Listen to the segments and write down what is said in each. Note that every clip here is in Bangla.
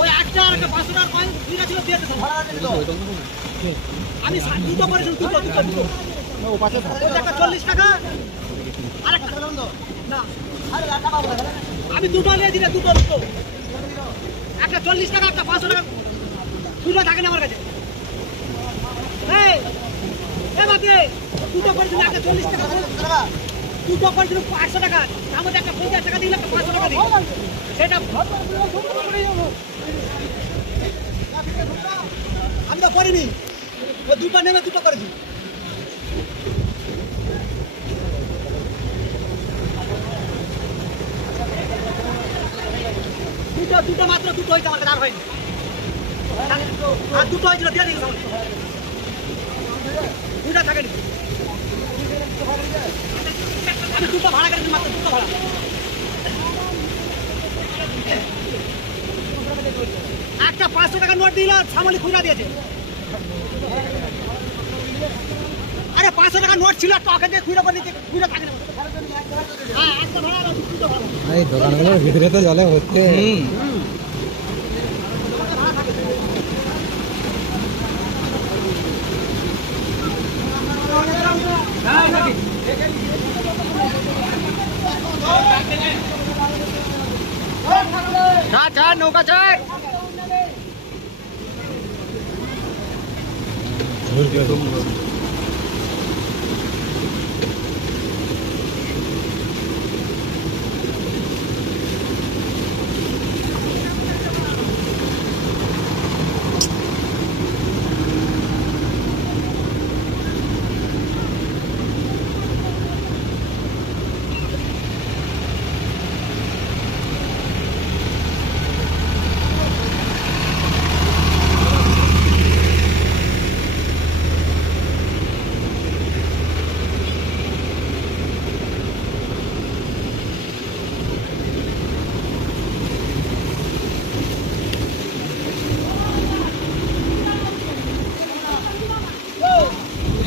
ওই একটা আর একটা 500 টাকা কয়েন দুইটা ছিল দিয়ে দিতে আমি দুটো করেছি দুটো ও পাশে একটা 40 টাকা আর একটা না আরে টাকা পাবো আমি দুটো নিয়ে দিলে দুটো একটা 40 টাকা একটা 500 টাকা দুটো থাকে না আমার কাছে এই এ বাকি দুটো করেছি একটা 40 টাকা দুটো করেছি 800 টাকা আমাদের একটা 50 টাকা দিলে একটা 500 টাকা দিই সেটা আমি তো করিনি ও দুটো নেমে দুটো করেছি দুটো মাত্র দুটো হয়েছে আমার কাছে আর হয়নি আর দুটো হয়েছিল দিয়ে দিন দুটো থাকেনি আমি দুটো ভাড়া করেছি মাত্র দুটো ভাড়া একটা 500 টাকা নোট দিল সামনে খুঁজা দিয়েছে আরে 500 টাকা নোট ছিল টাকা দিয়ে খুঁজা করে দিতে খুঁজা থাকে না হ্যাঁ একটা ভাড়া আর দুটো ভাড়া এই দোকানগুলোর ভিতরে তো জলে হচ্ছে ছাড় নৌকা ছাড়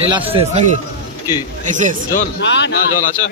এই লাস্ট শেষ নাকি কি শেষ জল না জল আছে